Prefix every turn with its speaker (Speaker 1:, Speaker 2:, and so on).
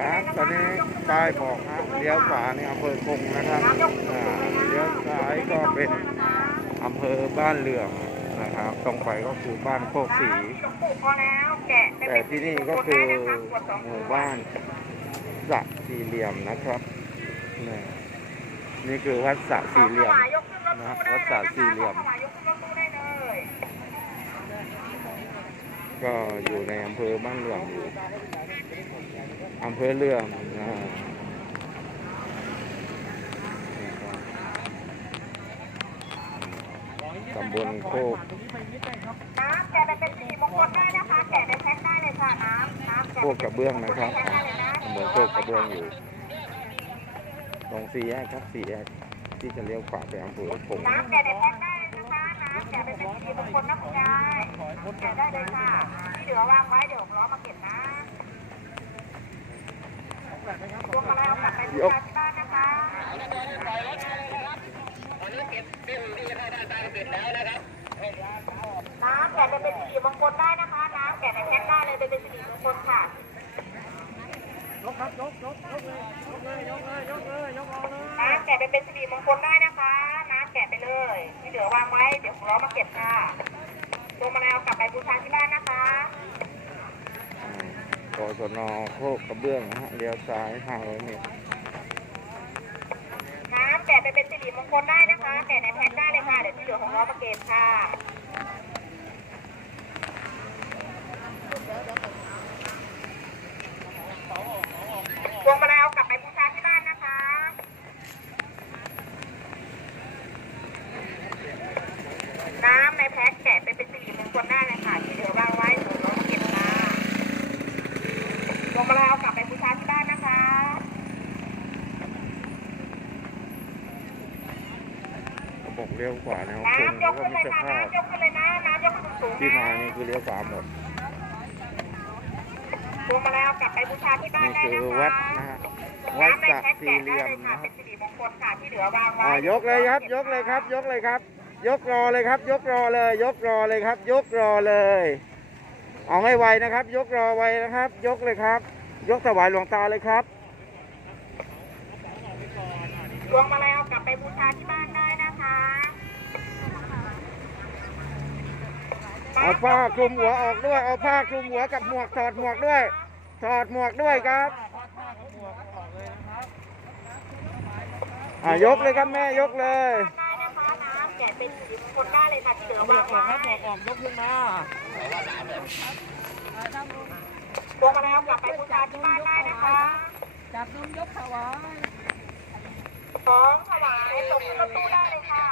Speaker 1: ครับ ตอนนี้ป้ายบอกฮะเลี้ยวขวาในอำเภอคงนะครับเลี้ยวซ้ายก็เป็นอำเภอบ้านเหลื่อมนะครับตรงไปก็คือบ้านโคกสี
Speaker 2: แล้วแกะ
Speaker 1: แต่ที่นี่ก็คือหมู่บ้านสระสี่เหลี่ยมนะครับนี่นี่คือวัดสระสี่เหลี่ยมนะวัดสระสี่เหลี่ยม ก็อยู่ในอำเภอบ้านเหลื่อมอยู่ อำเภอเลื่อมนะฮะตำบลโคก
Speaker 2: น้ำแกะเป็นสีมงคลได้นะคะแกะในแพ็คได้เลยค่ะน้ำน้ำแกะ
Speaker 1: โคกกระเบื้องนะครับ
Speaker 2: แพ็คได้เลยนะ
Speaker 1: ตำบลโคกกระเบื้องอยู่ ตรงสี่แยกครับสี่แยกที่จะเลี้ยวขวาไปอำเภอคง
Speaker 2: น้ำแกะในแพ็คได้เลยนะคะน้ำแกะเป็นสีมงคลนะคุณยายแกะได้เลยค่ะที่เหลือวางไว้เดี๋ยวล้อมาเก็บนะ รวมาแล้วกลับไปที่บ้านนะคะน้ำแกะเป็นสีมงคลได้นะคะน้ำแกะในแพ็คได้เลยเป็นสีมงคลค่ะ
Speaker 3: ยกครับยกยกยกเลยยกเลยยกเลยยกเลยยกเอาเลย
Speaker 2: น้ำแกะเป็นเป็นสีมงคลได้นะคะ น้ำแกะไปเลยที่เหลือวางไว้เดี๋ยวของเรามาเก็บค่ะลงมาแล้วกลับไปบูชาที่บ้านนะคะ
Speaker 1: กศนโคกกระเบื้องนะฮะเลี้ยวซ้าย500เมตร
Speaker 2: น้ำแกะเป็นเป็นสีมงคลได้นะคะแกะในแพ็คได้เลยค่ะ เดี๋ยวที่เหลือของเรามาเก็บค่ะลงมาแล้วกลับไปบูชาที่บ้านนะคะน้ำในแพ็คแกะไปเป็นสีมงคลได้เลยค่ะ ที่เหลือวางไว้เดี๋ยวเรามาเก็บค่ะลงมาแล้วกลับไปบูชาที่บ้านนะคะ
Speaker 1: เขาบอกเลี้ยวขวาแนวคง
Speaker 2: น้ำย
Speaker 1: แล้ว
Speaker 2: ก
Speaker 1: ก็
Speaker 2: ขึ้น
Speaker 1: มิ
Speaker 2: เลย
Speaker 1: ตร
Speaker 2: ค่ะ
Speaker 1: ภาพ
Speaker 2: น้ำยกขึ้นเลยนะน้ำยกขึ้นสูงๆ
Speaker 1: ที่มา
Speaker 2: นะ
Speaker 1: นี่คือเลี้ยวขวาหมด
Speaker 2: ลงมาแล้วกลับไปบูชาที่บ้าน
Speaker 1: นี่
Speaker 2: ได้
Speaker 1: คือ
Speaker 2: นะ
Speaker 1: วัด
Speaker 2: คะ
Speaker 1: นะฮะวัด
Speaker 2: น้ำใน
Speaker 1: สระ
Speaker 2: แพ็ค
Speaker 1: สี่
Speaker 2: แกะ
Speaker 1: เห
Speaker 2: ได้
Speaker 1: ลี่ยม
Speaker 2: เลยค่ะ
Speaker 1: นะ
Speaker 2: เป็นสิริมงคลค่ะที่เหลือวางไว้
Speaker 1: อ่ายกเลยครับ ยกเลยครับ ยกเลยครับ ยกรอเลยครับ ยกรอเลย ยกรอเลยครับ ยกรอเลย เอาให้ไวนะครับ ยกรอไวนะครับ ยกเลยครับ ยกถวายหลวงตาเลยครับ
Speaker 2: ลงมาแล้วกลับไปบูชาที่บ้านได้นะคะ
Speaker 1: เอาผ้าคลุมหัวออกด้วย เอาผ้าคลุมหัวกับหมวกถอดหมวกด้วย ถอดหมวกด้วยครับอ่ายกเลยครับแม่ยกเลย
Speaker 2: ได้นะคะน้ำแกะเป็นสิริมงคลได้เลยค่ะที่เหลือ
Speaker 3: หมว
Speaker 2: วากง
Speaker 3: ออก
Speaker 2: ไว้
Speaker 3: ครับหมวกออกยกขึ้นมา
Speaker 2: ลงมาแล้วกลับไปบูชาที่บ้านได้นะคะ
Speaker 3: จับนมยกถวาย
Speaker 2: ของถวายส่งขึ้นรถตู้ได้เลยค่ะ